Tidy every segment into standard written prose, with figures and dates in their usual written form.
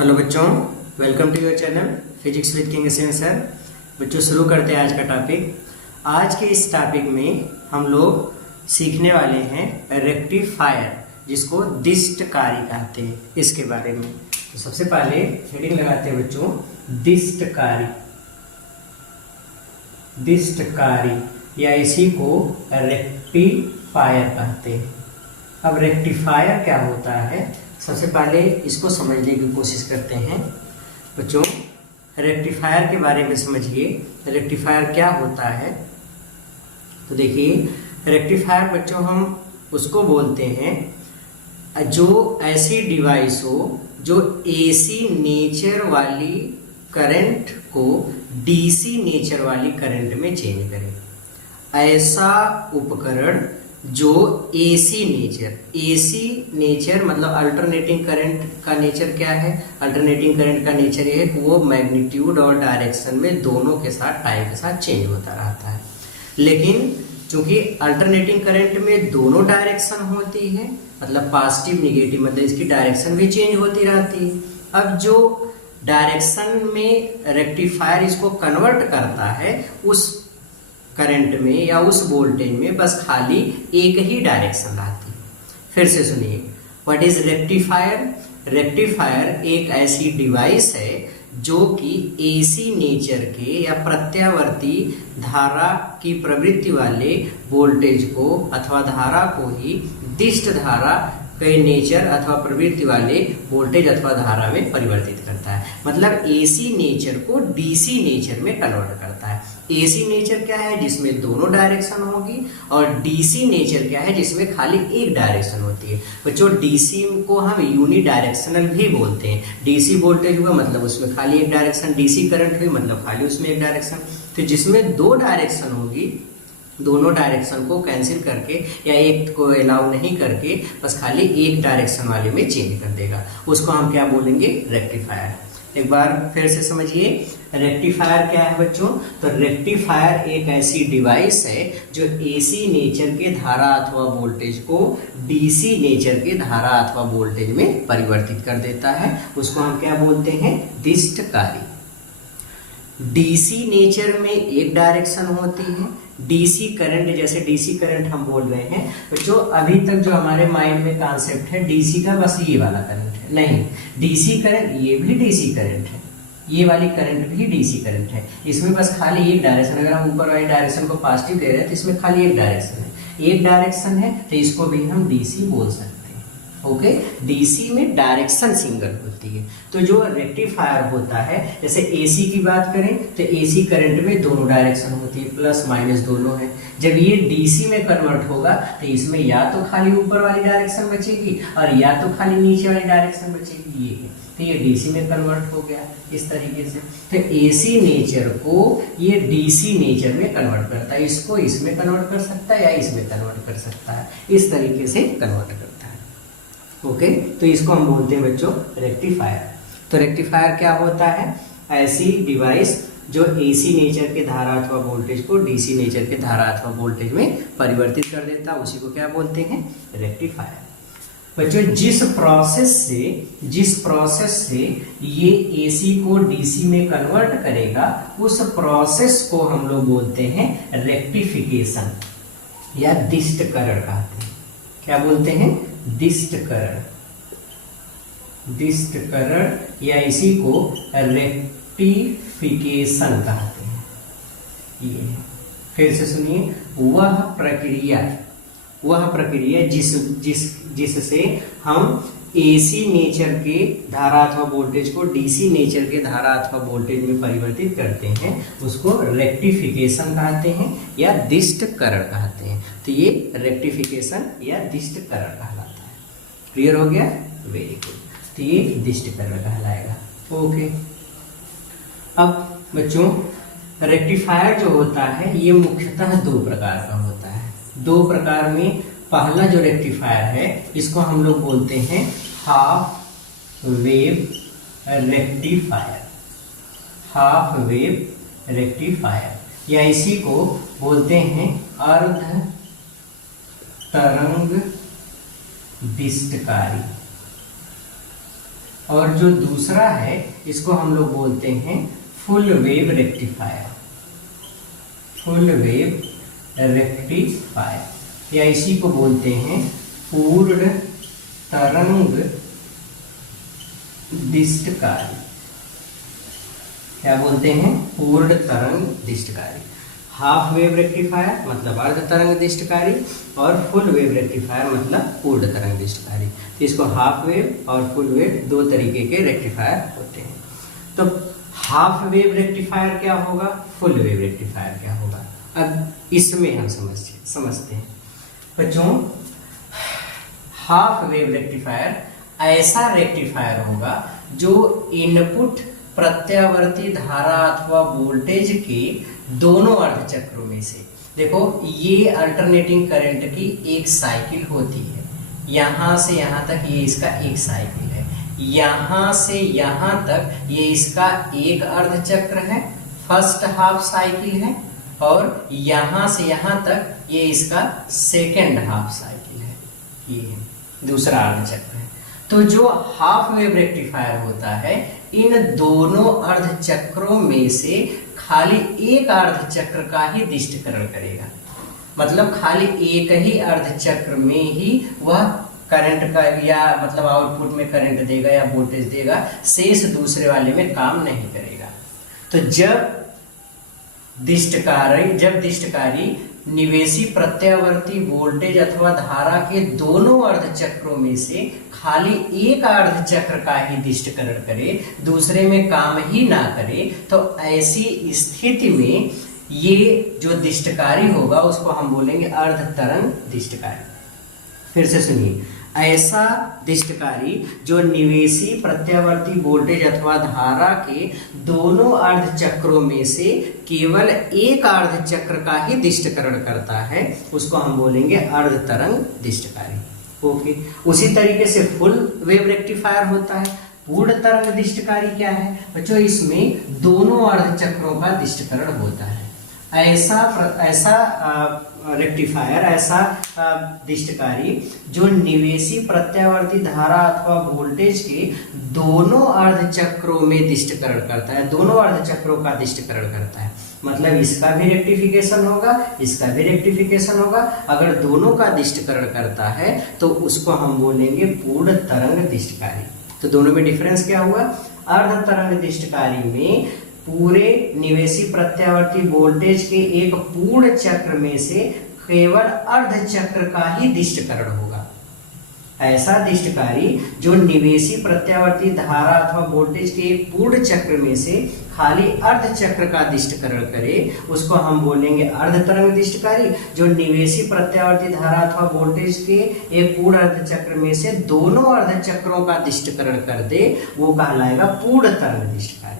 Hello बच्चों, welcome to your channel physics with king sir. बच्चों शुरू करते हैं आज का टॉपिक। आज के इस टॉपिक में हम लोग सीखने वाले हैं रेक्टिफायर, जिसको दिष्टकारी कहते हैं, इसके बारे में। तो सबसे पहले हेडिंग लगाते हैं बच्चों, दिष्टकारी। दिष्टकारी या इसी को रेक्टिफायर कहते हैं। अब रेक्टिफायर क्या होता है, सबसे पहले इसको समझने की कोशिश करते हैं बच्चों। रेक्टिफायर के बारे में समझिए, रेक्टिफायर क्या होता है। तो देखिए, रेक्टिफायर बच्चों हम उसको बोलते हैं जो ऐसी डिवाइस हो जो एसी नेचर वाली करंट को डीसी नेचर वाली करंट में चेंज करे। ऐसा उपकरण जो एसी नेचर मतलब अल्टरनेटिंग करंट का नेचर क्या है। अल्टरनेटिंग करंट का नेचर ये है कि वो मैग्नीट्यूड और डायरेक्शन में दोनों के साथ टाइम के साथ चेंज होता रहता है। लेकिन चूंकि अल्टरनेटिंग करंट में दोनों डायरेक्शन होती है, मतलब पॉजिटिव निगेटिव, मतलब इसकी डायरेक्शन भी चेंज होती रहती है। अब जो डायरेक्शन में रेक्टिफायर इसको कन्वर्ट करता है, उस करंट में या उस वोल्टेज में बस खाली एक ही डायरेक्शन रहती है। फिर से सुनिए, व्हाट इज रेक्टिफायर। रेक्टिफायर एक ऐसी डिवाइस है जो कि एसी नेचर के या प्रत्यावर्ती धारा की प्रवृत्ति वाले वोल्टेज को अथवा धारा को ही दिष्ट धारा के नेचर अथवा प्रवृत्ति वाले वोल्टेज अथवा धारा में परिवर्तित करता है। मतलब एसी नेचर को डीसी नेचर में कन्वर्ट करता है। एसी नेचर क्या है, जिसमें दोनों डायरेक्शन होगी, और डीसी नेचर क्या है, जिसमें खाली एक डायरेक्शन होती है। बच्चों डीसी को हम यूनि डायरेक्शनल भी बोलते हैं। डीसी वोल्टेज हुआ मतलब उसमें खाली एक डायरेक्शन, डीसी करंट हुई मतलब खाली उसमें एक डायरेक्शन। तो जिसमें दो डायरेक्शन होगी, दोनों डायरेक्शन को कैंसिल करके या एक को अलाउ नहीं करके बस खाली एक डायरेक्शन वाले में चेंज कर देगा, उसको हम क्या बोलेंगे, रेक्टिफायर। एक बार फिर से समझिए, रेक्टिफायर क्या है बच्चों। तो रेक्टिफायर एक ऐसी डिवाइस है जो एसी नेचर के धारा अथवा वोल्टेज को डीसी नेचर के धारा अथवा वोल्टेज में परिवर्तित कर देता है। उसको हम क्या बोलते हैं, दिष्टकारी। डीसी नेचर में एक डायरेक्शन होती है। डीसी करंट, जैसे डीसी करंट हम बोल रहे हैं, तो जो अभी तक जो हमारे माइंड में कॉन्सेप्ट है डीसी का, बस ये वाला करंट है। नहीं, डीसी करंट ये भी डीसी करंट है, ये वाली करंट भी डीसी करंट है। इसमें बस खाली एक डायरेक्शन, अगर हम ऊपर वाली डायरेक्शन को पॉजिटिव दे रहे हैं तो इसमें खाली एक डायरेक्शन है। एक डायरेक्शन है तो इसको भी हम डीसी बोल सकते हैं। ओके, डीसी में डायरेक्शन सिंगल होती है। तो जो रेक्टिफायर होता है, जैसे एसी की बात करें तो एसी करंट में दोनों डायरेक्शन होती है, प्लस माइनस दोनों है। जब ये डीसी में कन्वर्ट होगा तो इसमें या तो खाली ऊपर वाली डायरेक्शन बचेगी और या तो खाली नीचे वाली डायरेक्शन बचेगी। ये है, तो ये डीसी में कन्वर्ट हो गया इस तरीके से। तो एसी नेचर को ये डीसी नेचर में कन्वर्ट करता है, इसको इसमें कन्वर्ट कर सकता है या इसमें कन्वर्ट कर सकता है, इस तरीके से कन्वर्ट करता है। ओके, तो इसको हम बोलते हैं बच्चों रेक्टिफायर। तो रेक्टिफायर क्या होता है, ऐसी डिवाइस जो एसी नेचर के धारा अथवा वोल्टेज को डीसी नेचर के धारा अथवा वोल्टेज में परिवर्तित कर देता है, उसी को क्या बोलते हैं, रेक्टिफायर। बच्चों जिस प्रोसेस से ये एसी को डीसी में कन्वर्ट करेगा, उस प्रोसेस को हम लोग बोलते हैं रेक्टिफिकेशन या दिष्टकरण कहते हैं। क्या बोलते हैं, दिष्टकरण या इसी को रेक्टिफिकेशन कहते हैं। ये फिर से सुनिए, वह प्रक्रिया जिससे हम एसी नेचर के धारा अथवा वोल्टेज को डीसी नेचर के धारा अथवा वोल्टेज में परिवर्तित करते हैं, उसको रेक्टिफिकेशन कहते हैं या दिष्टकरण कहते हैं। तो ये रेक्टिफिकेशन या दिष्टकरण कहलाता है। क्लियर हो गया, वेरी गुड। तो ये दिष्टकरण कहलाएगा। ओके, अब बच्चों रेक्टिफायर जो होता है ये मुख्यतः दो प्रकार का होता है। दो प्रकार में पहला जो रेक्टिफायर है इसको हम लोग बोलते हैं half wave rectifier. Half wave rectifier या इसी को बोलते हैं अर्ध तरंग दिष्टकारी। और जो दूसरा है इसको हम लोग बोलते हैं full wave rectifier, full wave rectifier, या इसी को बोलते हैं पूर्ण तरंग दिष्टकारी। क्या बोलते हैं? पूर्ण तरंग दिष्टकारी। हाफ वेव रेक्टिफायर मतलब अर्ध तरंग दिष्टकारी, और फुल वेव रेक्टिफायर मतलब पूर्ण तरंग दिष्टकारी। तो इसको हाफ वेव और फुल वेव दो तरीके के रेक्टिफायर होते हैं। तो हाफ वेव रेक्टिफायर क्या होगा, फुल वेव रेक्टिफायर क्या होगा, अब इसमें हम समझते हैं बच्चों। हाफ वेव रेक्टिफायर ऐसा रेक्टिफायर होगा जो इनपुट प्रत्यावर्ती धारा अथवा वोल्टेज के दोनों अर्धचक्रों में से, देखो ये अल्टरनेटिंग करंट की एक साइकिल होती है, यहां से यहां तक ये इसका एक साइकिल है, यहां से यहां तक ये इसका एक अर्धचक्र है, फर्स्ट हाफ साइकिल है, और यहां से यहां तक ये इसका सेकेंड हाफ साइकिल है, ये है दूसरा अर्धचक्र है। तो जो हाफ वेव रेक्टिफायर होता है इन दोनों अर्धचक्रों में से खाली एक अर्धचक्र का ही दिष्टकरण करेगा, मतलब खाली एक ही अर्धचक्र में ही वह करंट का या मतलब आउटपुट में करंट देगा या वोल्टेज देगा, शेष दूसरे वाले में काम नहीं करेगा। तो जब दिष्टकारी निवेशी प्रत्यावर्ती वोल्टेज अथवा धारा के दोनों अर्धचक्रों में से खाली एक अर्धचक्र का ही दिष्टकरण करे, दूसरे में काम ही ना करे, तो ऐसी स्थिति में ये जो दिष्टकारी होगा उसको हम बोलेंगे अर्ध तरंग दिष्टकारी। फिर से सुनिए, ऐसा दिष्टकारी जो निवेशी प्रत्यावर्ती वोल्टेज अथवा धारा के दोनों अर्धचक्रों में से केवल एक अर्धचक्र का ही दिष्टकरण करता है उसको हम बोलेंगे अर्ध तरंग दिष्टकारी। ओके, उसी तरीके से फुल वेव रेक्टिफायर होता है। पूर्ण तरंग दिष्टकारी क्या है बच्चों? इसमें दोनों अर्धचक्रों का दिष्टकरण होता है। ऐसा रेक्टिफायर, ऐसा दिष्टकारी जो निवेशी प्रत्यावर्ती धारा अथवा वोल्टेज के दोनों अर्धचक्रों में दिष्टकरण करता है, दोनों अर्धचक्रों का दिष्टकरण करता है, मतलब इसका भी रेक्टिफिकेशन होगा, इसका भी रेक्टिफिकेशन होगा। अगर दोनों का दिष्टकरण करता है तो उसको हम बोलेंगे पूर्ण तरंग दिष्टकारी। तो दोनों में डिफरेंस क्या हुआ? अर्ध तरंग दिष्टकारी में पूरे निवेशी प्रत्यावर्ती वोल्टेज के एक पूर्ण चक्र में से केवल अर्ध चक्र का ही दिष्टकरण होगा। ऐसा दिष्टकारी जो निवेशी प्रत्यावर्ती धारा अथवा वोल्टेज के एक पूर्ण चक्र में से खाली अर्ध चक्र का दिष्टकरण करे उसको हम बोलेंगे अर्ध तरंग दिष्टकारी। जो निवेशी प्रत्यावर्ती धारा अथवा वोल्टेज के एक पूर्ण अर्ध चक्र में से दोनों अर्ध चक्रों का दिष्टकरण कर दे वो कहलाएगा पूर्ण तरंग दिष्टकारी।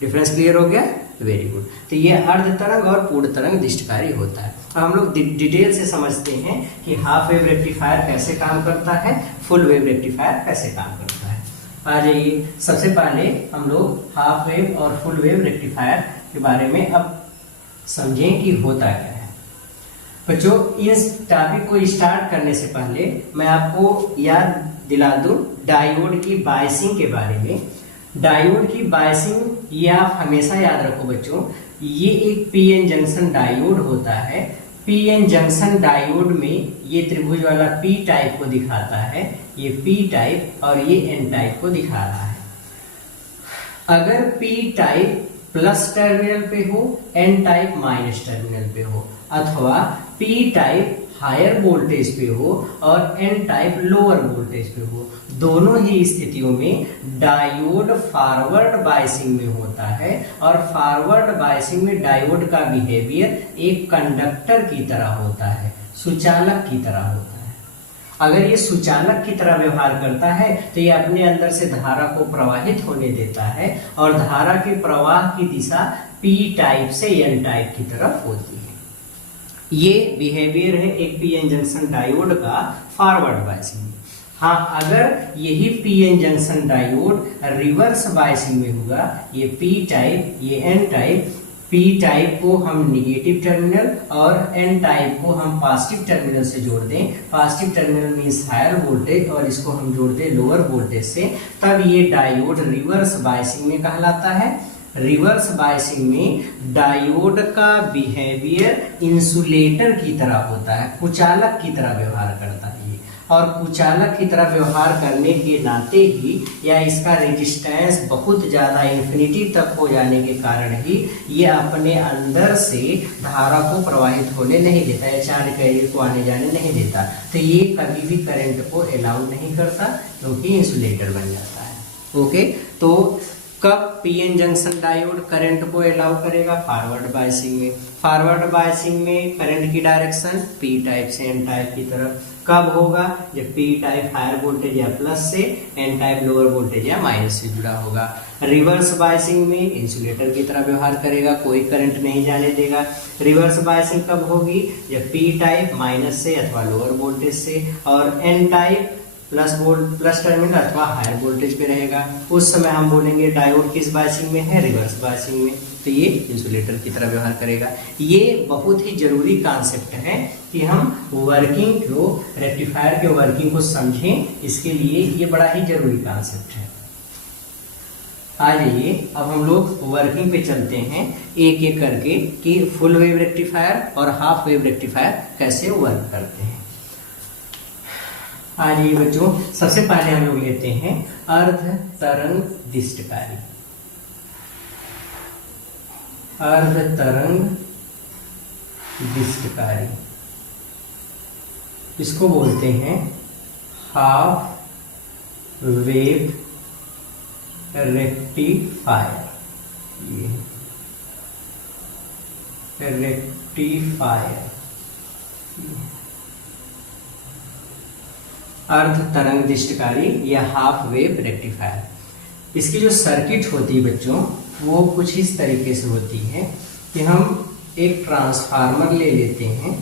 डिफरेंस क्लियर हो गया? Very good. तो ये अर्ध तरंग और पूर्ण तरंग दिष्टकारी होता है। अब हम लोग डिटेल से समझते हैं कि हाफ वेव रेक्टिफायर कैसे काम करता है, फुल वेव रेक्टिफायर कैसे काम करता है। आ जाइए, सबसे पहले हम लोग हाफ वेव और फुल वेव रेक्टिफायर के बारे में अब समझें कि होता क्या है। बच्चों, इस टॉपिक को स्टार्ट करने से पहले मैं आपको याद दिला दूं डायोड की बायसिंग के बारे में। डायोड की बायसिंग ये आप हमेशा याद रखो बच्चों, ये एक पीएन जंक्शन डायोड होता है। पीएन जंक्शन डायोड में ये त्रिभुज वाला पी टाइप को दिखाता है, ये पी टाइप और ये एन टाइप को दिखा रहा है। अगर पी टाइप प्लस टर्मिनल पे हो, एन टाइप माइनस टर्मिनल पे हो, अथवा पी टाइप हायर वोल्टेज पे हो और एन टाइप लोअर वोल्टेज पे हो, दोनों ही स्थितियों में डायोड फॉरवर्ड बायसिंग में होता है। और फॉरवर्ड बायसिंग में डायोड का बिहेवियर एक कंडक्टर की तरह होता है, सुचालक की तरह होता है। अगर ये सुचालक की तरह व्यवहार करता है तो ये अपने अंदर से धारा को प्रवाहित होने देता है और धारा के प्रवाह की दिशा पी टाइप से एन टाइप की तरफ होती है। ये बिहेवियर है एक पीएन जंक्शन डायोड का फॉरवर्ड बायसिंग में। हाँ, अगर यही PN junction diode reverse biasing में होगा, ये पी टाइप ये एन टाइप, पी टाइप को हम निगेटिव टर्मिनल और एन टाइप को हम पॉजिटिव टर्मिनल से जोड़ दें, positive terminal means higher voltage और इसको हम जोड़ दें लोअर वोल्टेज से, तब ये डायोड रिवर्स बायसिंग में कहलाता है। रिवर्स बायसिंग में डायोड का बिहेवियर इंसुलेटर की तरह होता है, कुचालक की तरह व्यवहार करता है ये, और कुचालक की तरह व्यवहार करने के नाते ही या इसका रेजिस्टेंस बहुत ज़्यादा इन्फिनिटी तक हो जाने के कारण ही ये अपने अंदर से धारा को प्रवाहित होने नहीं देता है, चार्ज कैरियर को आने जाने नहीं देता, तो ये कभी भी करंट को अलाउ नहीं करता क्योंकि इंसुलेटर बन जाता है। ओके, तो कब पीएन जंक्शन डायोड करंट को अलाउ करेगा? फॉरवर्ड बायसिंग में। फॉरवर्ड बायसिंग में करंट की डायरेक्शन पी टाइप से एन टाइप की तरफ कब होगा? जब पी टाइप हायर वोल्टेज या प्लस से, एन टाइप लोअर वोल्टेज या माइनस से जुड़ा होगा। रिवर्स बायसिंग में इंसुलेटर की तरह व्यवहार करेगा, कोई करंट नहीं जाने देगा। रिवर्स बायसिंग कब होगी? जब पी टाइप माइनस से अथवा लोअर वोल्टेज से और एन टाइप प्लस टर्मिनल अथवा हायर वोल्टेज पे रहेगा, उस समय हम बोलेंगे डायोड किस बायसिंग में है? रिवर्स बायसिंग में। तो ये इंसुलेटर की तरह व्यवहार करेगा। ये बहुत ही जरूरी कॉन्सेप्ट है कि हम वर्किंग को, रेक्टिफायर के वर्किंग को समझें, इसके लिए ये बड़ा ही जरूरी कॉन्सेप्ट है। आ जाइए अब हम लोग वर्किंग पे चलते हैं एक एक करके कि फुल वेव रेक्टिफायर और हाफ वेव रेक्टिफायर कैसे वर्क करते हैं। आज ये बच्चों सबसे पहले हम लोग लेते हैं अर्ध तरंग दिष्टकारी। अर्ध तरंग दिष्टकारी, इसको बोलते हैं हाफ वेव रेक्टिफायर। ये रेक्टिफायर अर्ध तरंग दिष्टकारी या हाफ वेव रेक्टिफायर। इसकी जो सर्किट होती है बच्चों वो कुछ इस तरीके से होती है कि हम एक ट्रांसफार्मर ले लेते हैं।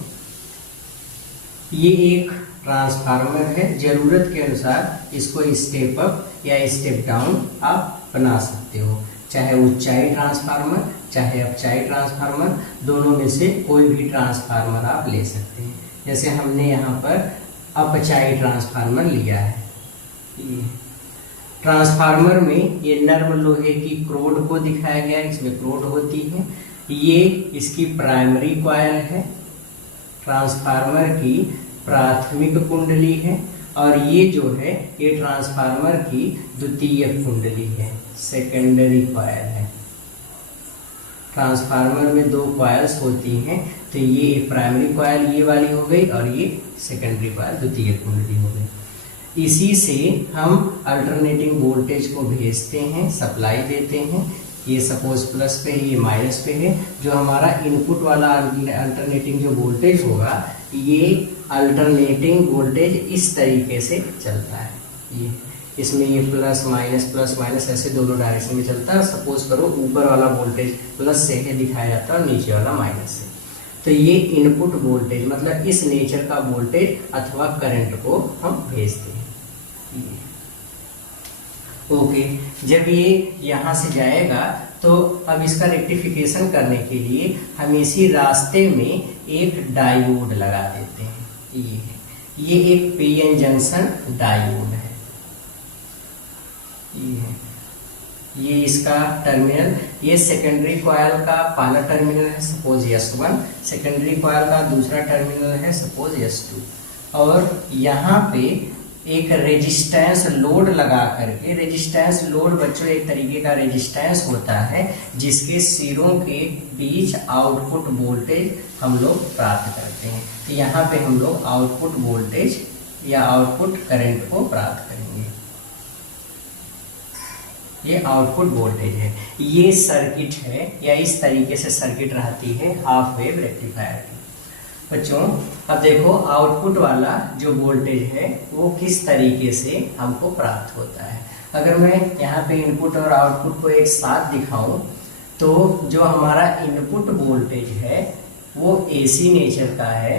ये एक ट्रांसफार्मर है, जरूरत के अनुसार इसको स्टेप अप या स्टेप डाउन आप बना सकते हो, चाहे ऊंचाई ट्रांसफार्मर चाहे अपचाई ट्रांसफार्मर, दोनों में से कोई भी ट्रांसफार्मर आप ले सकते हैं। जैसे हमने यहाँ पर अपचाई ट्रांसफार्मर लिया है। ट्रांसफार्मर में ये नर्म लोहे की क्रोड को दिखाया गया है, इसमें क्रोड होती है। ये इसकी प्राइमरी कॉइल है, ट्रांसफार्मर की प्राथमिक कुंडली है, और ये जो है ये ट्रांसफार्मर की द्वितीय कुंडली है, सेकेंडरी कॉइल है। ट्रांसफार्मर में दो कॉइल्स होती हैं, तो ये प्राइमरी कॉइल ये वाली हो गई और ये सेकेंडरी कॉइल द्वितीय कुंडली हो गई। इसी से हम अल्टरनेटिंग वोल्टेज को भेजते हैं, सप्लाई देते हैं। ये सपोज प्लस पे है, ये माइनस पे है। जो हमारा इनपुट वाला अल्टरनेटिंग जो वोल्टेज होगा, ये अल्टरनेटिंग वोल्टेज इस तरीके से चलता है। ये इसमें ये प्लस माइनस ऐसे दोनों डायरेक्शन में चलता है। सपोज करो ऊपर वाला वोल्टेज प्लस से है दिखाया जाता है और नीचे वाला माइनस से, तो ये इनपुट वोल्टेज मतलब इस नेचर का वोल्टेज अथवा करंट को हम भेजते हैं। ओके, जब ये यहाँ से जाएगा तो अब इसका रेक्टिफिकेशन करने के लिए हम इसी रास्ते में एक डायोड लगा देते हैं। ये एक पीएन जंक्शन डायोड है। ये इसका टर्मिनल, ये सेकेंडरी कॉइल का पहला टर्मिनल है सपोज S1, सेकेंडरी कॉइल का दूसरा टर्मिनल है सपोज S2, और यहाँ पे एक रेजिस्टेंस लोड लगा करके, रेजिस्टेंस लोड बच्चों एक तरीके का रेजिस्टेंस होता है जिसके सिरों के बीच आउटपुट वोल्टेज हम लोग प्राप्त करते हैं। तो यहाँ पे हम लोग आउटपुट वोल्टेज या आउटपुट करंट को प्राप्त करेंगे। ये आउटपुट वोल्टेज है। ये सर्किट है या इस तरीके से सर्किट रहती है हाफ वेव रेक्टिफायर की। बच्चों अब देखो आउटपुट वाला जो वोल्टेज है वो किस तरीके से हमको प्राप्त होता है। अगर मैं यहाँ पे इनपुट और आउटपुट को एक साथ दिखाऊं तो जो हमारा इनपुट वोल्टेज है वो एसी नेचर का है।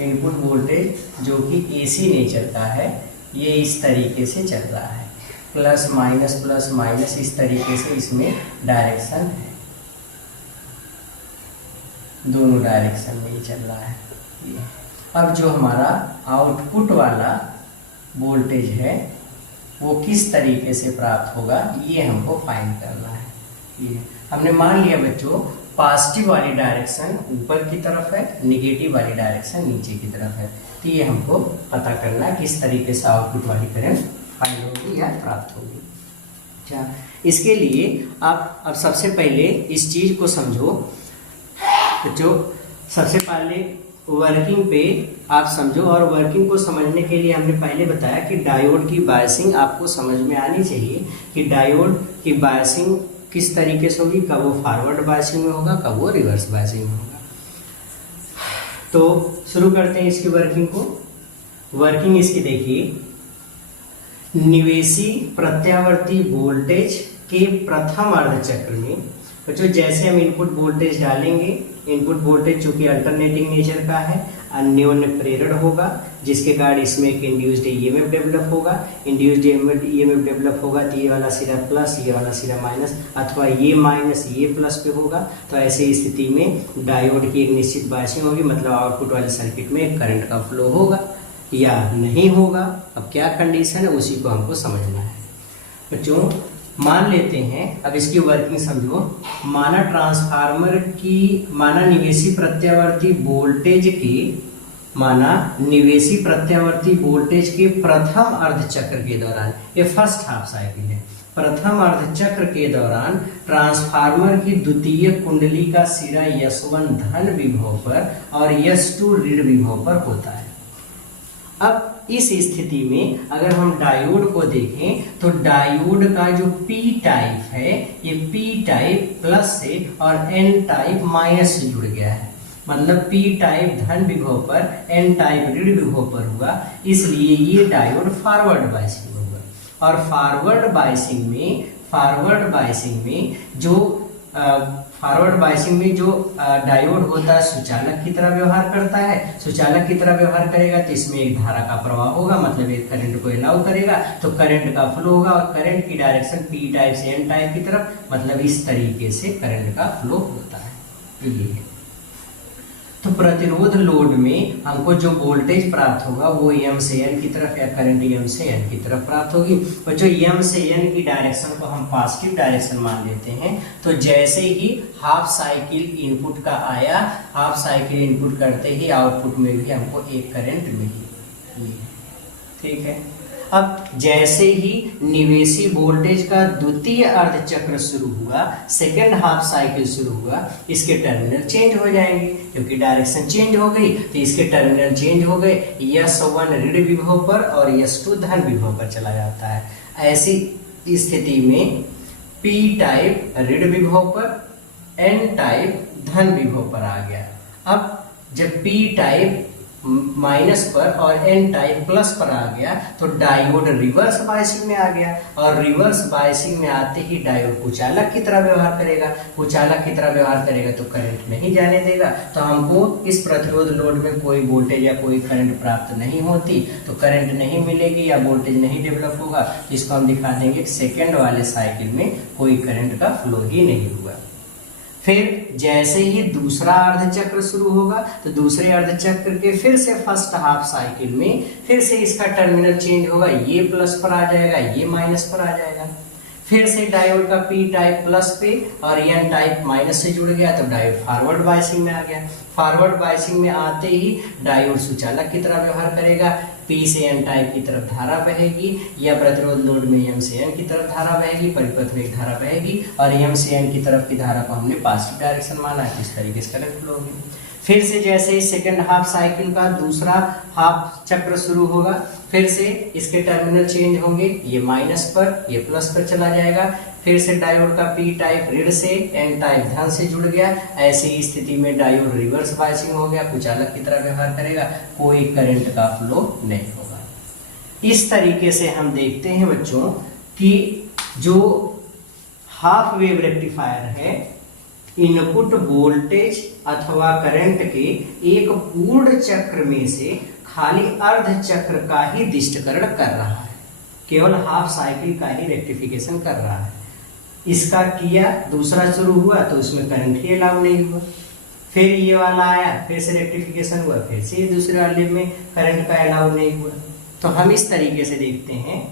इनपुट वोल्टेज जो कि एसी नेचर का है, ये इस तरीके से चल रहा है, प्लस माइनस इस तरीके से इसमें डायरेक्शन है। दोनों डायरेक्शन में ही चल रहा है ये। अब जो हमारा आउटपुट वाला वोल्टेज है वो किस तरीके से प्राप्त होगा ये हमको फाइंड करना है। ये हमने मान लिया बच्चों पॉजिटिव वाली डायरेक्शन ऊपर की तरफ है, निगेटिव वाली डायरेक्शन नीचे की तरफ है। तो ये हमको पता करना है किस तरीके से आउटपुट वाली करंट फाइंड होगी या प्राप्त होगी। अच्छा, इसके लिए आप अब सबसे पहले इस चीज को समझो बच्चों। सबसे पहले वर्किंग पे आप समझो, और वर्किंग को समझने के लिए हमने पहले बताया कि डायोड की बायसिंग आपको समझ में आनी चाहिए कि डायोड की बायसिंग किस तरीके से होगी, कब वो फॉरवर्ड बायसिंग में होगा, कब वो रिवर्स बायसिंग में होगा। तो शुरू करते हैं इसकी वर्किंग को। वर्किंग इसकी देखिए, निवेशी प्रत्यावर्ती वोल्टेज के प्रथम अर्ध चक्र में बच्चों जैसे हम इनपुट वोल्टेज डालेंगे, इनपुट वोल्टेज जो कि अल्टरनेटिंग नेचर का है, अन्योन्य प्रेरण होगा जिसके कारण इसमें एक इंड्यूस्ड ईएमएफ डेवलप होगा। इंड्यूस्ड ईएमएफ डेवलप होगा तो ये वाला सिरा प्लस, ये वाला सिरा माइनस, अथवा ये माइनस ये प्लस पे होगा। तो ऐसी स्थिति में डायोड की एक निश्चित बायसिंग होगी, मतलब आउटपुट वाले सर्किट में करंट का फ्लो होगा या नहीं होगा। अब क्या कंडीशन है उसी को हमको समझना है बच्चों। मान लेते हैं, अब इसकी वर्किंग समझो। माना ट्रांसफार्मर की, माना निवेशी प्रत्यावर्ती वोल्टेज के प्रथम अर्ध चक्र के दौरान, ये फर्स्ट हाफ साइकिल है, प्रथम अर्ध चक्र के दौरान ट्रांसफार्मर की द्वितीय कुंडली का सिरा S1 धन विभव पर और S2 ऋण विभव पर होता है। अब इस स्थिति में अगर हम डायोड को देखें तो डायोड का जो पी टाइप है ये पी टाइप प्लस से और एन टाइप माइनस से जुड़ गया है, मतलब पी टाइप धन विभव पर, एन टाइप ऋण विभव पर हुआ, इसलिए ये डायोड फॉरवर्ड बायसिंग होगा। और फॉरवर्ड बायसिंग में जो डायोड होता है सुचालक की तरह व्यवहार करता है। सुचालक की तरह व्यवहार करेगा तो इसमें एक धारा का प्रवाह होगा, मतलब एक करंट को अलाउ करेगा तो करंट का फ्लो होगा, और करंट की डायरेक्शन पी टाइप से एन टाइप की तरफ, मतलब इस तरीके से करंट का फ्लो होता है। ये है। तो प्रतिरोध लोड में हमको जो वोल्टेज प्राप्त होगा वो एम से एन की तरफ या करंट एम से एन की तरफ प्राप्त होगी। बच्चों एम से एन की डायरेक्शन को हम पॉजिटिव डायरेक्शन मान लेते हैं। तो जैसे ही हाफ साइकिल इनपुट का आया, हाफ साइकिल इनपुट करते ही आउटपुट में भी हमको एक करंट मिली। ठीक है। अब जैसे ही निवेशी वोल्टेज का द्वितीय अर्ध चक्र शुरू हुआ, सेकेंड हाफ साइकिल शुरू हुआ, इसके टर्मिनल चेंज हो जाएंगे क्योंकि डायरेक्शन चेंज हो गई, तो इसके टर्मिनल चेंज हो गए। S1 ऋण विभव पर और S2 धन विभव पर चला जाता है। ऐसी स्थिति में P टाइप ऋण विभव पर, N टाइप धन विभव पर आ गया। अब जब P टाइप माइनस पर और N टाइप प्लस पर आ गया तो डायोड रिवर्स बायसिंग में आ गया, और रिवर्स बायसिंग में आते ही डायोड कुचालक की तरह व्यवहार करेगा। कुचालक की तरह व्यवहार करेगा तो करंट नहीं जाने देगा, तो हमको इस प्रतिरोध लोड में कोई वोल्टेज या कोई करंट प्राप्त नहीं होती, तो करंट नहीं मिलेगी या वोल्टेज नहीं डेवलप होगा। इसको हम दिखा देंगे सेकेंड वाले साइकिल में कोई करंट का फ्लो ही नहीं हुआ। फिर जैसे ही दूसरा अर्ध चक्र शुरू होगा तो दूसरे अर्ध चक्र के फिर से फर्स्ट हाफ साइकिल में फिर से इसका टर्मिनल चेंज होगा, ये प्लस पर आ जाएगा, ये माइनस पर आ जाएगा। फिर से डायोड का पी टाइप प्लस पे और एन टाइप माइनस से जुड़ गया तो डायोड फॉरवर्ड बायसिंग में आ गया। फॉरवर्ड बायसिंग में आते ही डायोड सुचालक की तरह व्यवहार करेगा, पी से एन टाइप की तरफ धारा बहेगी, या प्रतिरोध लोड में एम से एन की तरफ धारा बहेगी, परिपथ में एक धारा बहेगी, और एम से एन की तरफ की धारा को हमने पॉजिटिव डायरेक्शन माना है, इस तरीके से करंट फ्लो होगी। फिर से जैसे ही सेकेंड हाफ साइकिल का दूसरा हाफ चक्र शुरू होगा, फिर से इसके टर्मिनल चेंज होंगे, ये माइनस पर ये प्लस पर चला जाएगा। फिर से डायोड का पी टाइप ऋण से, एन टाइप धन से जुड़ गया। ऐसी स्थिति में डायोड रिवर्स बायसिंग हो गया, कुचालक की तरह व्यवहार करेगा, कोई करंट का फ्लो नहीं होगा। इस तरीके से हम देखते हैं बच्चों कि जो हाफ वेव रेक्टिफायर है इनपुट वोल्टेज अथवा करंट के एक पूर्ण चक्र में से खाली अर्ध चक्र का ही दिष्टकरण कर रहा है, केवल हाफ साइकिल का ही रेक्टिफिकेशन कर रहा है। इसका किया, दूसरा शुरू हुआ तो उसमें करंट ही अलाउ नहीं हुआ, फिर ये वाला आया, फिर से रेक्टिफिकेशन हुआ, फिर से ये दूसरे वाले में करंट का अलाउ नहीं हुआ। तो हम इस तरीके से देखते हैं,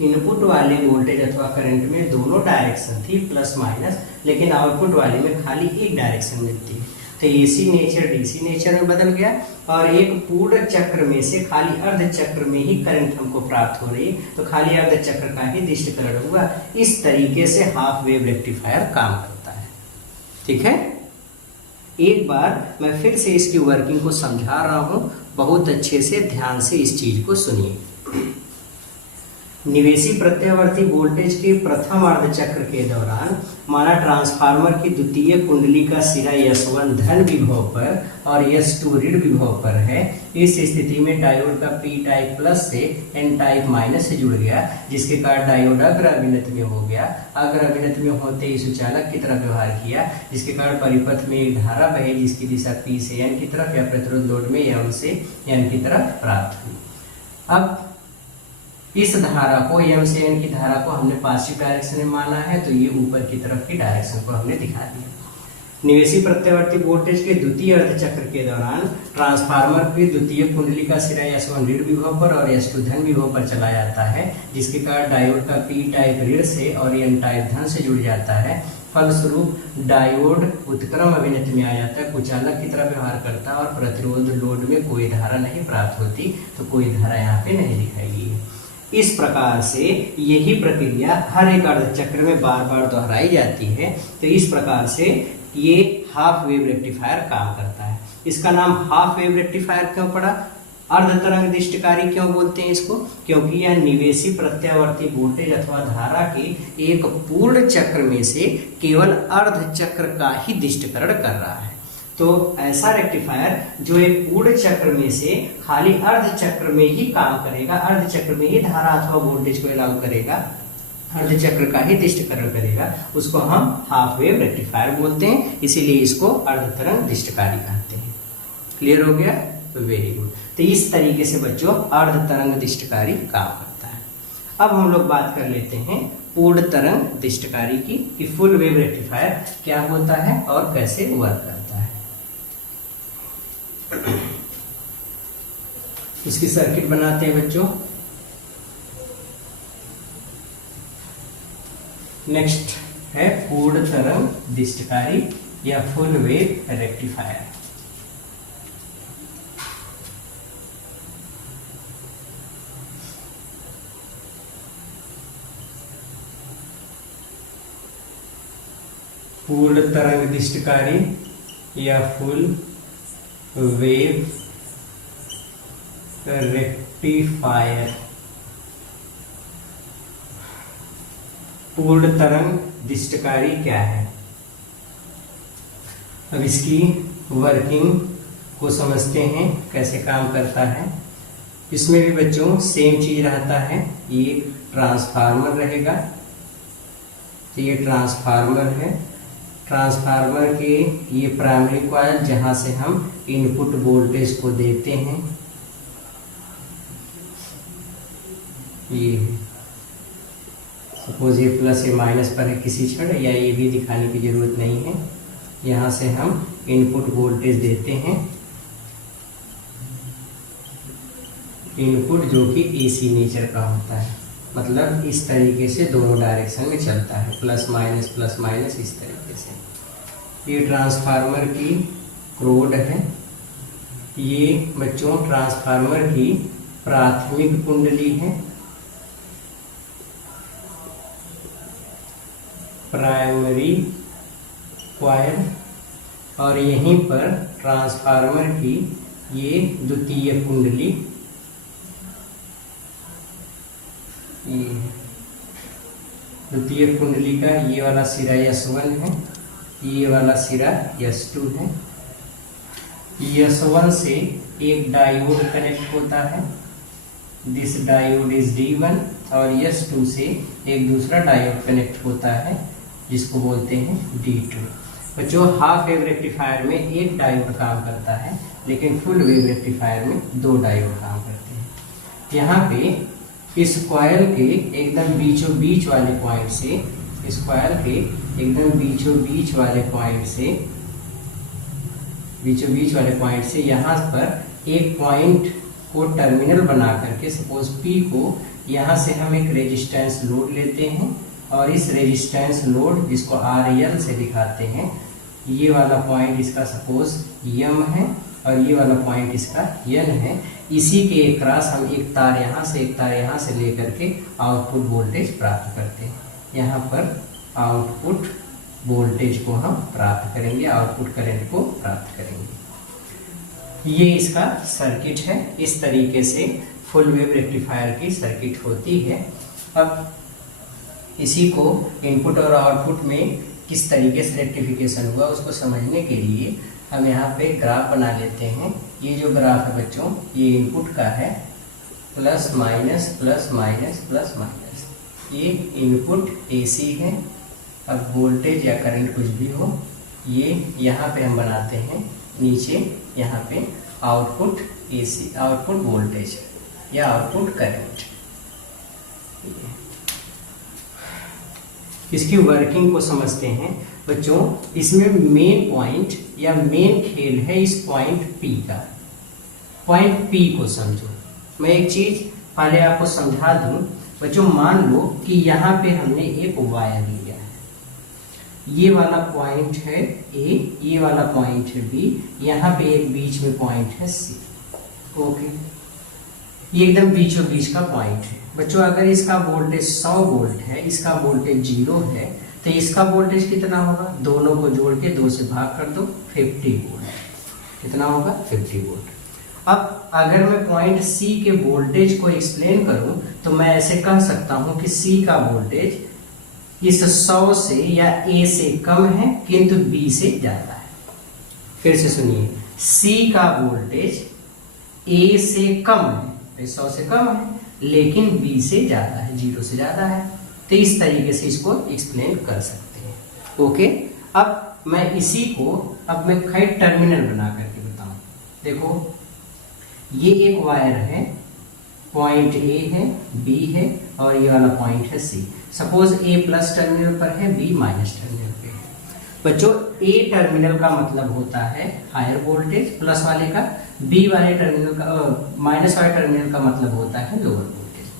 इनपुट वाले वोल्टेज अथवा करंट में दोनों डायरेक्शन थी प्लस माइनस, लेकिन आउटपुट वाले में खाली एक डायरेक्शन मिलती है। तो एसी नेचर डीसी नेचर में बदल गया, और एक पूर्ण चक्र में से खाली अर्ध चक्र में ही करंट हमको प्राप्त हो रही है, तो खाली अर्ध चक्र का ही दिष्टकरण हुआ। इस तरीके से हाफ वेव रेक्टिफायर काम करता है। ठीक है, एक बार मैं फिर से इसकी वर्किंग को समझा रहा हूं, बहुत अच्छे से ध्यान से इस चीज को सुनिए। निवेशी प्रत्यावर्ती वोल्टेज के प्रथम अर्धचक्र के दौरान माना ट्रांसफार्मर की द्वितीय कुंडली का सिरा S1 धन विभव पर और S2 ऋण विभव पर है। इस स्थिति में डायोड का P टाइप प्लस से N टाइप माइनस से जुड़ गया, जिसके कारण डायोड अग्र अभिनत में हो गया। अग्र अभिनत में होते ही सुचालक की तरह व्यवहार किया, जिसके कारण परिपथ में एक धारा बहे जिसकी दिशा P से N की तरफ या प्रतिरोध लोड में M से N की तरफ प्राप्त हुई। अब इस धारा को M से N की धारा को हमने पॉजिटिव डायरेक्शन में माना है, तो ये ऊपर की तरफ की डायरेक्शन को हमने दिखा दिया। निवेशी प्रत्यावर्ती वोल्टेज के द्वितीय अर्धचक्र के दौरान ट्रांसफार्मर की द्वितीय कुंडली का सिरा S1 ऋण विभव पर और S2 धन विभव पर चला जाता है, जिसके कारण डायोड का P टाइप ऋण से और N टाइप धन से जुड़ जाता है। फलस्वरूप डायोड उत्क्रम अभिनति में आ जाता है, कुचालक की तरह व्यवहार करता है और प्रतिरोध लोड में कोई धारा नहीं प्राप्त होती, तो कोई धारा यहाँ पे नहीं दिखाई गई है। इस प्रकार से यही प्रक्रिया हर एक अर्धचक्र में बार बार दोहराई जाती है। तो इस प्रकार से ये हाफ वेव रेक्टिफायर काम करता है। इसका नाम हाफ वेव रेक्टिफायर क्यों पड़ा? अर्ध तरंग दिष्टकारी क्यों बोलते हैं इसको? क्योंकि यह निवेशी प्रत्यावर्ती वोल्टेज अथवा धारा के एक पूर्ण चक्र में से केवल अर्ध चक्र का ही दिष्टकरण कर रहा है। तो ऐसा रेक्टिफायर जो एक पूर्ण चक्र में से खाली अर्ध चक्र में ही काम करेगा, अर्ध चक्र में ही धारा अथवा वोल्टेज को अलाउ करेगा, अर्ध चक्र का ही दिष्टकरण करेगा, उसको हम हाफ वेव रेक्टिफायर बोलते हैं। इसीलिए इसको अर्ध तरंग दिष्टकारी कहते हैं। क्लियर हो गया? Very good. तो इस तरीके से बच्चों अर्ध तरंग दिष्टकारी काम करता है। अब हम लोग बात कर लेते हैं पूर्ण तरंग दिष्टकारी की, कि फुल वेव रेक्टिफायर क्या होता है और कैसे वर्क करता है। इसकी सर्किट बनाते हैं बच्चों। नेक्स्ट है पूर्ण तरंग दिष्टकारी या फुल वेव रेक्टिफायर। पूर्ण तरंग दिष्टकारी या फुल वेव रेक्टिफायर। पूर्ण तरंग दिष्टकारी क्या है? अब इसकी वर्किंग को समझते हैं, कैसे काम करता है। इसमें भी बच्चों सेम चीज रहता है। ये ट्रांसफार्मर रहेगा, तो ये ट्रांसफार्मर है। ट्रांसफार्मर के ये प्राइमरी कॉइल जहां से हम इनपुट वोल्टेज को देते हैं, ये सपोज ये प्लस या माइनस पर है किसी क्षण, या ये भी दिखाने की जरूरत नहीं है। यहाँ से हम इनपुट वोल्टेज देते हैं, इनपुट जो कि एसी नेचर का होता है, मतलब इस तरीके से दोनों डायरेक्शन में चलता है, प्लस माइनस इस तरीके से। ये ट्रांसफार्मर की क्रोड है। ये बच्चों ट्रांसफार्मर की प्राथमिक कुंडली है, प्राइमरी कॉइल, और यहीं पर ट्रांसफार्मर की ये द्वितीय कुंडली, ये द्वितीय कुंडली का ये वाला सिरा S1 है, ये वाला सिरा S2 है। S1 से एक डायोड कनेक्ट होता है, दिस डायोड इज D1, और S2 से एक दूसरा डायोड कनेक्ट होता है जिसको बोलते हैं D2। बच्चों हाफ वेव रेक्टिफायर में एक डायोड काम करता है, लेकिन फुल वेव रेक्टिफायर में दो डायोड काम करते हैं। यहाँ पे इस कॉइल के एकदम बीचों बीच वाले पॉइंट से, इस कॉइल के एकदम बीचों बीच वाले पॉइंट से बीचों बीच वाले पॉइंट से यहाँ पर एक पॉइंट को टर्मिनल बना करके सपोज P को यहाँ से हम एक रेजिस्टेंस लोड लेते हैं और इस रेजिस्टेंस लोड जिसको RL से दिखाते हैं, ये वाला पॉइंट इसका सपोज M है और ये वाला पॉइंट इसका N है। इसी के एक क्रॉस हम एक तार यहाँ से एक तार यहाँ से लेकर के आउटपुट वोल्टेज प्राप्त करते हैं। यहाँ पर आउटपुट वोल्टेज को हम प्राप्त करेंगे, आउटपुट करंट को प्राप्त करेंगे। ये इसका सर्किट है। इस तरीके से फुल वेव रेक्टिफायर की सर्किट होती है। अब इसी को इनपुट और आउटपुट में किस तरीके से रेक्टिफिकेशन हुआ उसको समझने के लिए हम यहाँ पे ग्राफ बना लेते हैं। ये जो ग्राफ है बच्चों, ये इनपुट का है, plus minus plus minus plus minus. ये इनपुट AC है। अब वोल्टेज या करंट कुछ भी हो, ये यहाँ पे हम बनाते हैं, नीचे यहाँ पे आउटपुट AC, आउटपुट वोल्टेज या आउटपुट करंट। इसकी वर्किंग को समझते हैं बच्चों। इसमें मेन पॉइंट या मेन खेल है इस पॉइंट P का। पॉइंट P को समझो। मैं एक चीज पहले आपको समझा दूं बच्चों। मान लो कि यहाँ पे हमने एक वायर लिया है, ये वाला पॉइंट है A, ये वाला पॉइंट है B, यहाँ पे एक बीच में पॉइंट है C। ओके, ये एकदम बीचों बीच का पॉइंट है बच्चों। अगर इसका वोल्टेज 100 वोल्ट है, इसका वोल्टेज 0 है, तो इसका वोल्टेज कितना होगा? दोनों को जोड़ के 2 से भाग कर दो, 50 वोल्ट। कितना होगा? 50 वोल्ट। अब अगर मैं पॉइंट C के वोल्टेज को एक्सप्लेन करूं तो मैं ऐसे कह सकता हूं कि C का वोल्टेज इस 100 से या A से कम है किंतु B से ज्यादा है। फिर से सुनिए, C का वोल्टेज A से कम है, 100 से कम है, लेकिन B से ज्यादा है, 0 से ज्यादा है। तो इस तरीके से इसको एक्सप्लेन कर सकते हैं। ओके, अब मैं इसी को अब मैं खैर टर्मिनल बना करके बताऊं। देखो, ये एक वायर है, पॉइंट A है, B है और ये वाला पॉइंट है C। Suppose A plus terminal पर है, B माइनस टर्मिनल पे है। बच्चों, A टर्मिनल का मतलब होता है हायर वोल्टेज प्लस वाले का, B वाले टर्मिनल का माइनस वाले टर्मिनल का मतलब होता है लोअर वोल्टेज।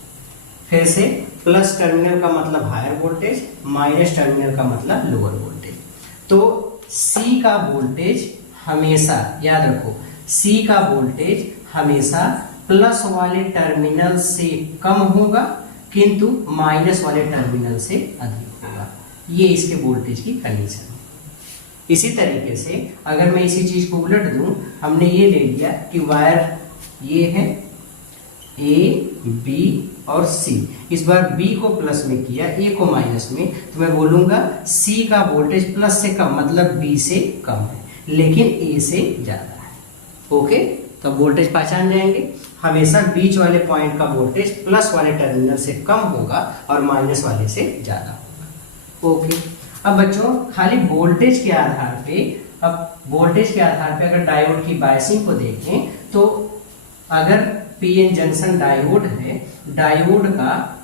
फिर से, प्लस टर्मिनल का मतलब हायर वोल्टेज, माइनस टर्मिनल का मतलब लोअर वोल्टेज। तो C का वोल्टेज हमेशा, याद रखो, C का वोल्टेज हमेशा प्लस वाले टर्मिनल से कम होगा किंतु माइनस वाले टर्मिनल से अधिक होगा। ये इसके वोल्टेज की कंडीशन है। इसी तरीके से अगर मैं इसी चीज को उलट दूं, हमने ये ले लिया कि वायर ये है A, B और C। इस बार B को प्लस में किया, A को माइनस में, तो मैं बोलूंगा C का वोल्टेज प्लस से कम मतलब B से कम है, लेकिन A से ज्यादा है। ओके, तो वोल्टेज पहचान जाएंगे। हमेशा बीच वाले पॉइंट का वोल्टेज प्लस वाले टर्मिनल से कम होगा और माइनस वाले से ज्यादा होगा। ओके, अब बच्चों खाली वोल्टेज के आधार पे, अब वोल्टेज के आधार पे अगर डायोड की बायसिंग को देखें तो अगर पीएन जंक्शन डायोड है, डायोड का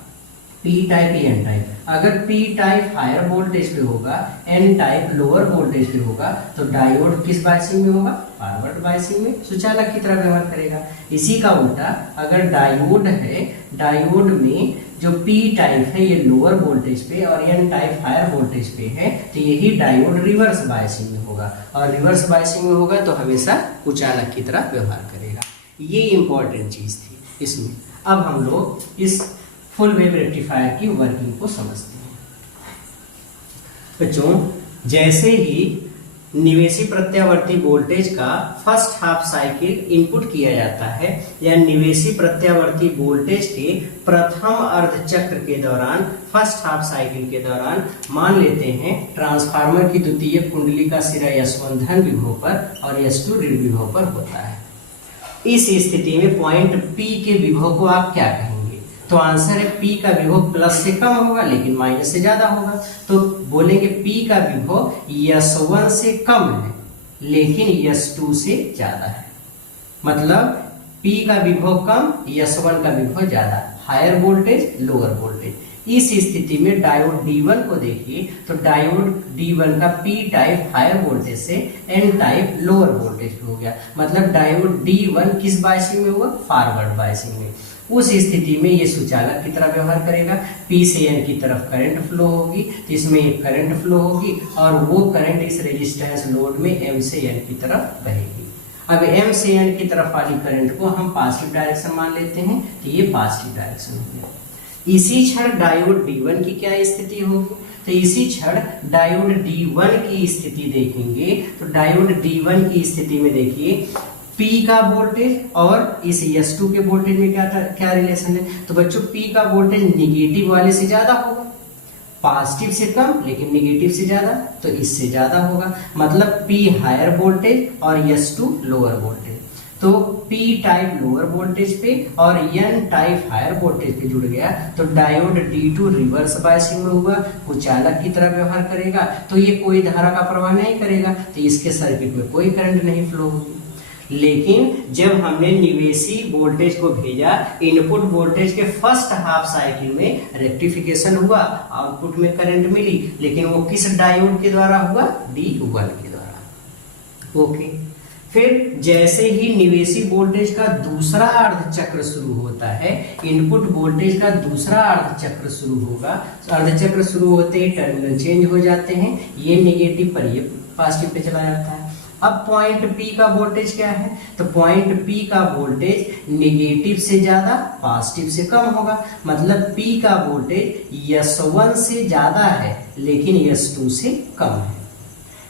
P टाइप N टाइप, अगर P टाइप हायर वोल्टेज पे होगा, N टाइप लोअर वोल्टेज पे होगा, तो डायोड किस बायसिंग में होगा? फॉरवर्ड बायसिंग में, सुचालक की तरह व्यवहार करेगा। इसी का उल्टा अगर डायोड है, डायोड में जो P टाइप है ये लोअर वोल्टेज पे और N टाइप हायर वोल्टेज पे है, तो यही डायोड रिवर्स बायसिंग में होगा, और रिवर्स बायसिंग में होगा तो हमेशा उचालक की तरह व्यवहार करेगा। ये इंपॉर्टेंट चीज थी इसमें। अब हम लोग इस फुल वेव रेक्टिफायर की वर्किंग को समझते हैं। बच्चों, जैसे ही निवेशी प्रत्यावर्ती वोल्टेज का फर्स्ट हाफ साइकिल इनपुट किया जाता है या निवेशी प्रत्यावर्ती वोल्टेज के प्रथम अर्ध चक्र के दौरान, फर्स्ट हाफ साइकिल के दौरान, मान लेते हैं ट्रांसफार्मर की द्वितीय कुंडली का सिरा S1 धन विभव पर और S2 ऋण विभव पर होता है। इस स्थिति में पॉइंट P के विभव को आप क्या कहेंगे? तो आंसर है P का विभव प्लस से कम होगा लेकिन माइनस से ज्यादा होगा, तो बोलेंगे P का विभव S1 से कम है लेकिन S2 से ज्यादा है। मतलब P का विभव कम, S1 का विभव ज्यादा, हायर वोल्टेज लोअर वोल्टेज। इस स्थिति में डायोड D1 को देखिए, तो डायोड D1 का P टाइप हायर वोल्टेज से N टाइप लोअर वोल्टेज पे हो गया। मतलब डायोड D1 किस बायसिंग में हुआ? फॉरवर्ड बायसिंग में। उस स्थिति में ये सुचालक की तरह व्यवहार करेगा, P से N की तरफ करंट फ्लो होगी, तो इसमें एक करंट फ्लो होगी और वो करंट इस रेजिस्टेंस लोड में M से N की तरफ बहेगी। अब M से N की तरफ वाली करंट को हम पॉजिटिव डायरेक्शन मान लेते हैं, तो ये पॉजिटिव डायरेक्शन हो गया। इसी क्षण डायोड D1 की क्या स्थिति होगी? तो इसी क्षण डायोड D1 की स्थिति देखेंगे, तो डायोड D1 की स्थिति में देखिए P का वोल्टेज और इस S2 के वोल्टेज में क्या रिलेशन है? तो बच्चों P का वोल्टेज निगेटिव वाले से ज्यादा होगा, पॉजिटिव से कम लेकिन निगेटिव से ज्यादा, तो इससे ज्यादा होगा। मतलब P हायर वोल्टेज और S2 लोअर वोल्टेज। तो P टाइप लोअर वोल्टेज पे और N टाइप हायर वोल्टेज पे जुड़ गया, तो डायोड D2 रिवर्स बायसिंग में हुआ, कुचालक की तरह व्यवहार करेगा, तो ये कोई धारा का प्रवाह नहीं करेगा, तो इसके सर्किट में कोई करंट नहीं फ्लो होगी। लेकिन जब हमने निवेशी वोल्टेज को भेजा, इनपुट वोल्टेज के फर्स्ट हाफ साइकिल में रेक्टिफिकेशन हुआ, आउटपुट में करंट मिली, लेकिन वो किस डायोड के द्वारा हुआ? D1 के द्वारा। ओके, फिर जैसे ही निवेशी वोल्टेज का दूसरा अर्धचक्र शुरू होता है, इनपुट वोल्टेज का दूसरा अर्धचक्र शुरू होगा, अर्धचक्र शुरू होते ही टर्मिनल चेंज हो जाते हैं, ये नेगेटिव पर ये पॉजिटिव पे चला जाता है। अब पॉइंट P का वोल्टेज क्या है? तो पॉइंट P का वोल्टेज नेगेटिव से ज्यादा, पॉजिटिव से कम होगा। मतलब P का वोल्टेज S1 से ज्यादा है लेकिन S2 से कम है।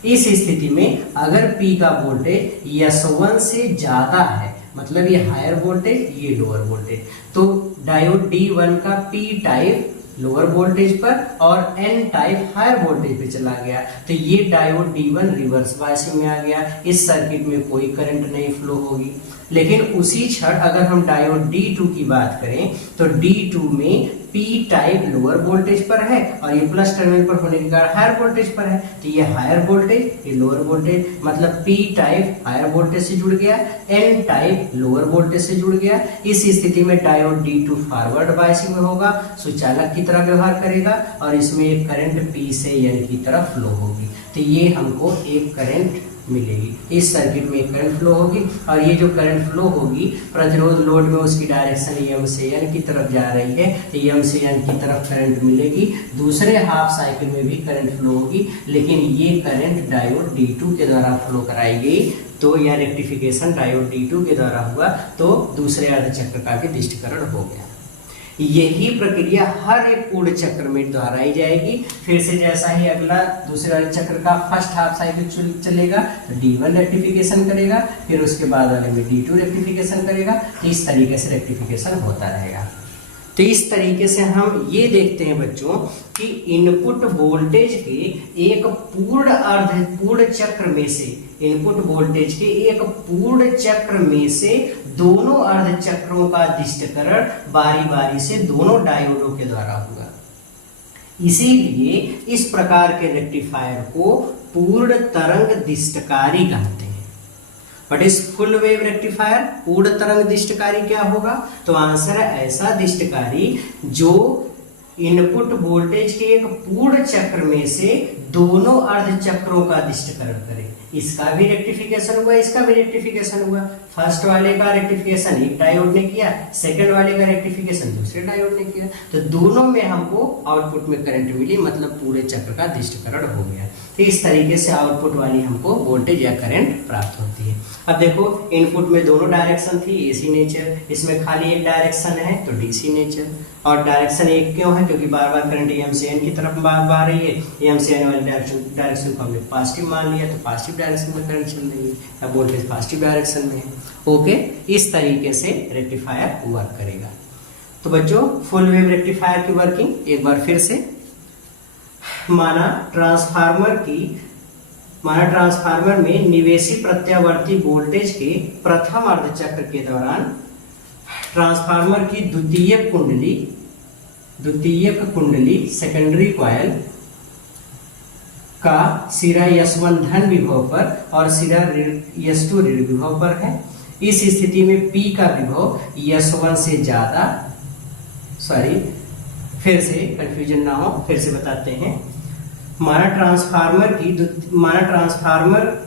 इस स्थिति में अगर P का वोल्टेज S1 से ज्यादा है, मतलब ये हायर वोल्टेज, ये लोअर वोल्टेज, तो डायोड D1 का P टाइप लोअर वोल्टेज पर और N टाइप हायर वोल्टेज पे चला गया, तो ये डायोड D1 रिवर्स बायसिंग में आ गया। इस सर्किट में कोई करंट नहीं फ्लो होगी। लेकिन उसी क्षण अगर हम डायोड D2 की बात करें, तो D2 में P टाइप लोअर वोल्टेज पर है और ये प्लस टर्मिनल पर होने के कारण हायर वोल्टेज पर है, तो ये हायर वोल्टेज, ये लोअर वोल्टेज, मतलब P टाइप हायर वोल्टेज से जुड़ गया, N टाइप लोअर वोल्टेज से जुड़ गया। इस स्थिति में डायोड D2 फॉरवर्ड बायसिंग में होगा, सुचालक की तरह व्यवहार करेगा और इसमें एक करंट P से N की तरफ फ्लो होगी, तो ये हमको एक करंट मिलेगी। इस सर्किट में एक करंट फ्लो होगी और ये जो करंट फ्लो होगी प्रतिरोध लोड में उसकी डायरेक्शन M से N की तरफ जा रही है, तो M से N की तरफ करंट मिलेगी। दूसरे हाफ साइकिल में भी करंट फ्लो होगी, लेकिन ये करंट डायोड D2 के द्वारा फ्लो कराई गई, तो यह रेक्टिफिकेशन डायोड D2 के द्वारा हुआ, तो दूसरे अर्धचक्र का भी दिष्टकरण हो गया। यही प्रक्रिया हर एक पूर्ण चक्र में दोहराई जाएगी। फिर से जैसा ही अगला दूसरे चक्र का फर्स्ट हाफ साइकिल चलेगा, तो D1 रेक्टिफिकेशन करेगा, फिर उसके बाद वाले में D2 रेक्टिफिकेशन करेगा, इस तरीके से रेक्टिफिकेशन होता रहेगा। तो इस तरीके से हम ये देखते हैं बच्चों कि इनपुट वोल्टेज के एक पूर्ण चक्र में से, इनपुट वोल्टेज के एक पूर्ण चक्र में से दोनों अर्धचक्रों का दिष्टकरण बारी बारी से दोनों डायोडों के द्वारा हुआ। इसीलिए इस प्रकार के रेक्टिफायर को पूर्ण तरंग दिष्टकारी कहते हैं। बट इस फुल वेव रेक्टिफायर पूर्ण तरंग दिष्टकारी क्या होगा? तो आंसर है ऐसा दिष्टकारी जो इनपुट वोल्टेज के एक पूर्ण चक्र में से दोनों अर्धचक्रों का दिष्टकरण करे। इसका भी रेक्टिफिकेशन हुआ, इसका भी रेक्टिफिकेशन हुआ। फर्स्ट वाले का रेक्टिफिकेशन एक डायोड ने किया, सेकंड वाले का रेक्टिफिकेशन दूसरे डायोड ने किया, तो दोनों में हमको आउटपुट में करंट मिली, मतलब पूरे चक्र का दिष्टकरण हो गया। तो इस तरीके से आउटपुट वाली हमको वोल्टेज या करंट प्राप्त होती है। अब देखो इनपुट में दोनों डायरेक्शन थी, एसी नेचर, इसमें खाली एक डायरेक्शन है तो डीसी नेचर। और डायरेक्शन एक क्यों है? क्योंकि बार बार करंट एम से एन की तरफ बह रही है, एम से एन वाली डायरेक्शन को हमने पॉजिटिव मान लिया, तो पॉजिटिव डायरेक्शन में करंट चल रही है, अब वोल्टेज पॉजिटिव डायरेक्शन में है। ओके, इस तरीके से रेक्टिफायर वर्क करेगा। तो बच्चों फुल वेव रेक्टिफायर की वर्किंग एक बार फिर से, माना ट्रांसफार्मर में निवेशी प्रत्यावर्ती वोल्टेज के प्रथम अर्धचक्र के दौरान ट्रांसफार्मर की द्वितीयक कुंडली सेकेंडरी कॉइल का सिरा S1 धन विभव पर और सिरा S2 ऋण विभव पर है। इस स्थिति में P का विभव S1 से ज्यादा फिर से कंफ्यूजन ना हो, फिर से बताते हैं। माना ट्रांसफार्मर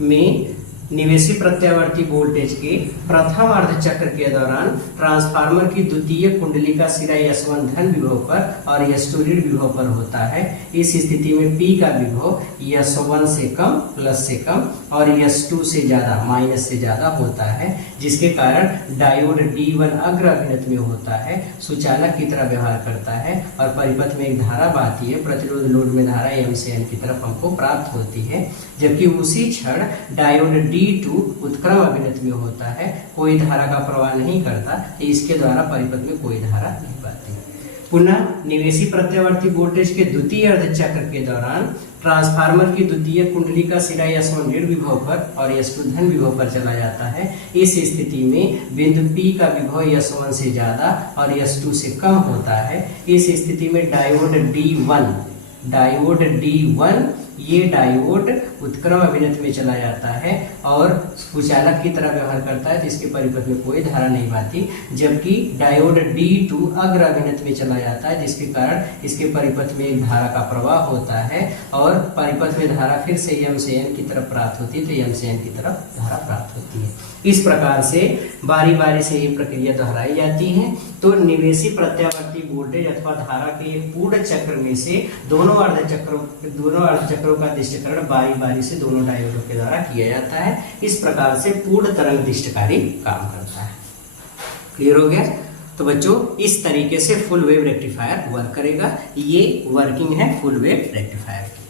में निवेशी प्रत्यावर्ती वोल्टेज के प्रथम अर्धचक्र के दौरान ट्रांसफार्मर की द्वितीय कुंडली का सिरा S1 धन विभव पर और S2 ऋण विभव पर होता है। इस स्थिति में P का विभव S1 से कम, प्लस से कम और S2 से ज्यादा, माइनस से ज्यादा होता है, जिसके कारण डायोड D1 अग्र अभिनत में होता है, सुचालक की तरह व्यवहार करता है और परिपथ में एक धारा बहती है। प्रतिरोध लोड में धारा M से N की तरफ हमको प्राप्त होती है, जबकि उसी क्षण डायोड D2 उत्क्रम अभिनत में होता है, कोई धारा का प्रवाह नहीं करता, इसके द्वारा परिपथ में कोई धारा नहीं बहती। पुनः निवेशी प्रत्यावर्ती वोल्टेज के द्वितीय अर्धचक्र के दौरान ट्रांसफार्मर की द्वितीय कुंडली का सिरा S1 ऋण विभव पर और S2 धन विभव पर चला जाता है। इस स्थिति में बिंदु P का विभव S1 से ज्यादा और S2 से कम होता है। इस स्थिति में डायोड D1 ये डायोड उत्क्रम अभिनत में चला जाता है और सुचालक की तरह व्यवहार करता है, जिसके परिपथ में कोई धारा नहीं बहती, जबकि डायोड D2 अग्र अभिनत में चला जाता है, जिसके कारण इसके परिपथ में एक धारा का प्रवाह होता है और परिपथ में धारा फिर से M से N की तरफ प्राप्त होती है, तो M से N की तरफ धारा प्राप्त होती है। इस प्रकार से बारी बारी से ये प्रक्रिया दोहराई जाती है। तो निवेशी प्रत्यावर्ती वोल्टेज अथवा धारा के पूर्ण चक्र में से दोनों अर्धचक्रों का दिष्टकरण बारी बारी से दोनों डायोडों के द्वारा किया जाता है। इस प्रकार से पूर्ण तरंग दिष्टकारी काम करता है। क्लियर हो गया? तो बच्चों, इस तरीके से फुल वेव रेक्टिफायर वर्क करेगा। ये वर्किंग है फुल वेव रेक्टिफायर की।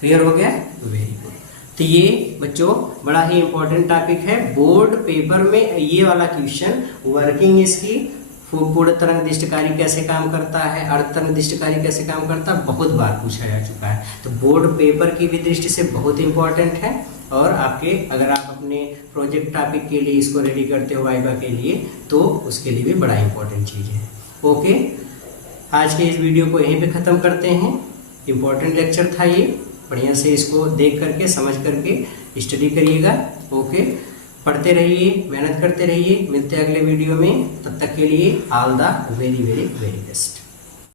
क्लियर हो गया? Very good. तो ये बच्चों बड़ा ही इंपॉर्टेंट टॉपिक है। बोर्ड पेपर में ये वाला क्वेश्चन, वर्किंग इसकी, पूर्ण तरंग दिष्टकारी कैसे काम करता है, अर्ध तरंग दिष्टकारी कैसे काम करता है, बहुत बार पूछा जा चुका है। तो बोर्ड पेपर की भी दृष्टि से बहुत इंपॉर्टेंट है और आपके, अगर आप अपने प्रोजेक्ट टॉपिक के लिए इसको रेडी करते हो वाइवा के लिए, तो उसके लिए भी बड़ा इंपॉर्टेंट चीज है। ओके, आज के इस वीडियो को यहीं पे खत्म करते हैं। इंपॉर्टेंट लेक्चर था ये, बढ़िया से इसको देख करके समझ करके स्टडी करिएगा। ओके, पढ़ते रहिए, मेहनत करते रहिए। मिलते हैं अगले वीडियो में, तब तक के लिए all the very very very best.